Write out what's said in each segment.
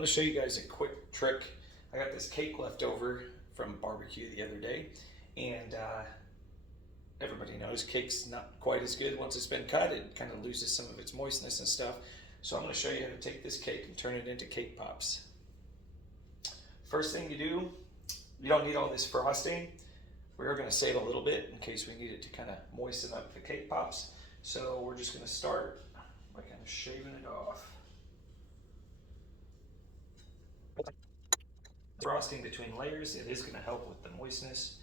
going to show you guys a quick trick. I got this cake left over from barbecue the other day, and everybody knows cake's not quite as good once it's been cut. It kind of loses some of its moistness and stuff. So I'm going to show you how to take this cake and turn it into cake pops. First thing you do, you don't need all this frosting. We're going to save a little bit in case we need it to kind of moisten up the cake pops. So we're just going to start by kind of shaving it off. Frosting between layers, it is going to help with the moistness.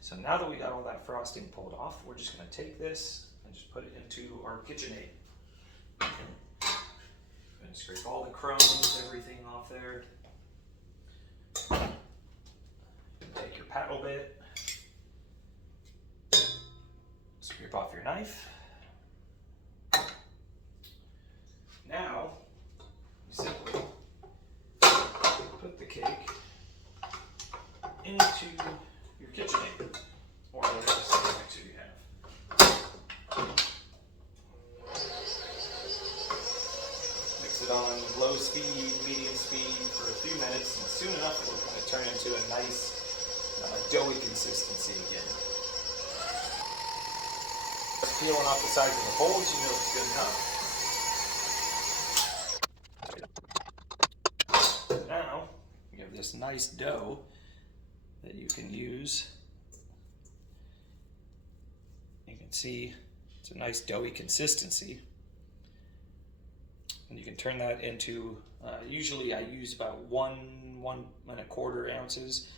So now that we got all that frosting pulled off, we're just going to take this and just put it into our KitchenAid. And scrape all the crumbs, everything off there. Take your paddle bit, scrape off your knife. Now, you simply put the cake into your KitchenAid or whatever stand mixer you have. Mix it on low speed, medium speed for a few minutes, and soon enough it will kind of turn into a nice doughy consistency again. Just peeling off the sides of the bowls, you know it's good enough. Now, you have this nice dough that you can use. You can see it's a nice doughy consistency. And you can turn that into, usually I use about 1.25 ounces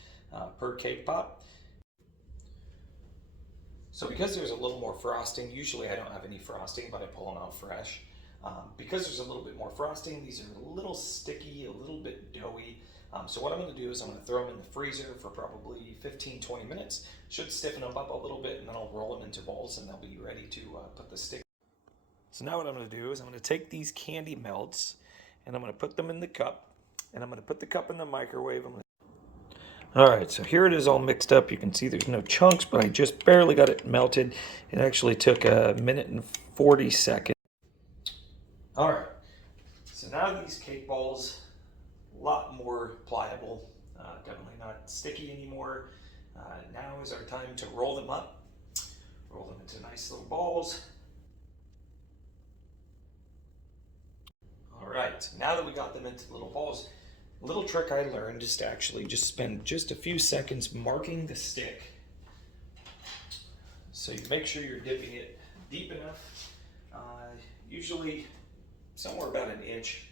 per cake pop. So because there's a little more frosting, usually I don't have any frosting, but I pull them out fresh. Because there's a little bit more frosting, these are a little sticky, a little bit doughy. So what I'm going to do is I'm going to throw them in the freezer for probably 15-20 minutes. Should stiffen them up a little bit, and then I'll roll them into balls and they'll be ready to put the stick. So now what I'm going to do is I'm going to take these candy melts and I'm going to put them in the cup, and I'm going to put the cup in the microwave. Alright, so here it is all mixed up. You can see there's no chunks, but I just barely got it melted. It actually took 1 minute and 40 seconds. Alright, so now these cake balls, a lot more pliable, definitely not sticky anymore. Now is our time to roll them up. Roll them into nice little balls. Alright, now that we got them into little balls, a little trick I learned is to actually just spend just a few seconds marking the stick. So you make sure you're dipping it deep enough, usually somewhere about an inch,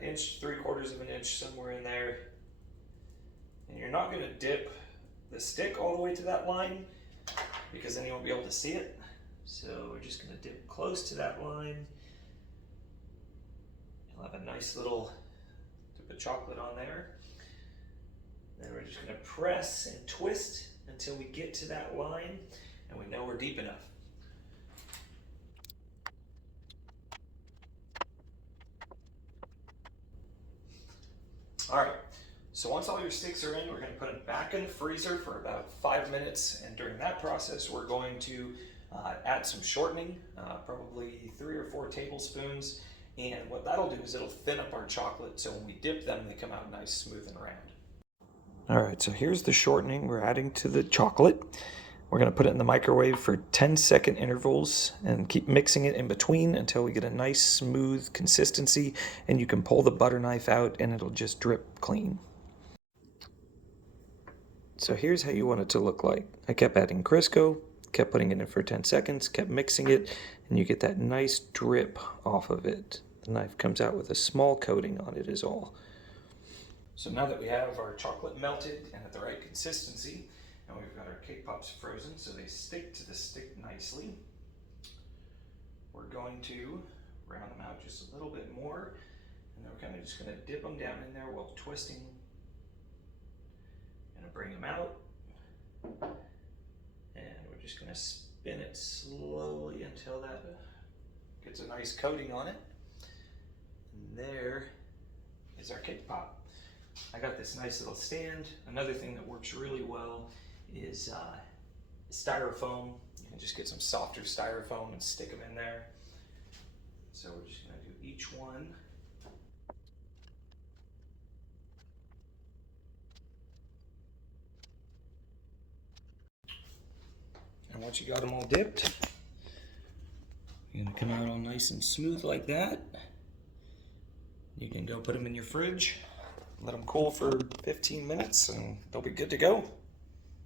3/4 of an inch, somewhere in there. And you're not going to dip the stick all the way to that line because then you won't be able to see it. So we're just going to dip close to that line. You'll have a nice little dip of chocolate on there. Then we're just going to press and twist until we get to that line and we know we're deep enough. All right, so once all your sticks are in, we're going to put them back in the freezer for about 5 minutes, and during that process we're going to add some shortening, probably 3 or 4 tablespoons, and what that'll do is it'll thin up our chocolate so when we dip them they come out nice, smooth, and round. All right, so here's the shortening we're adding to the chocolate. We're going to put it in the microwave for 10-second intervals and keep mixing it in between until we get a nice smooth consistency, and you can pull the butter knife out and it'll just drip clean. So here's how you want it to look like. I kept adding Crisco, kept putting it in for 10 seconds, kept mixing it, and you get that nice drip off of it. The knife comes out with a small coating on it is all. So now that we have our chocolate melted and at the right consistency, and we've got our cake pops frozen so they stick to the stick nicely, we're going to round them out just a little bit more, and then we're kind of just going to dip them down in there while twisting. Going to bring them out, and we're just going to spin it slowly until that gets a nice coating on it. And there is our cake pop. I got this nice little stand. Another thing that works really well is styrofoam. You can just get some softer styrofoam and stick them in there. So we're just going to do each one once you got them all dipped, you're gonna come out all nice and smooth like that. You can go put them in your fridge, let them cool for 15 minutes, and they'll be good to go.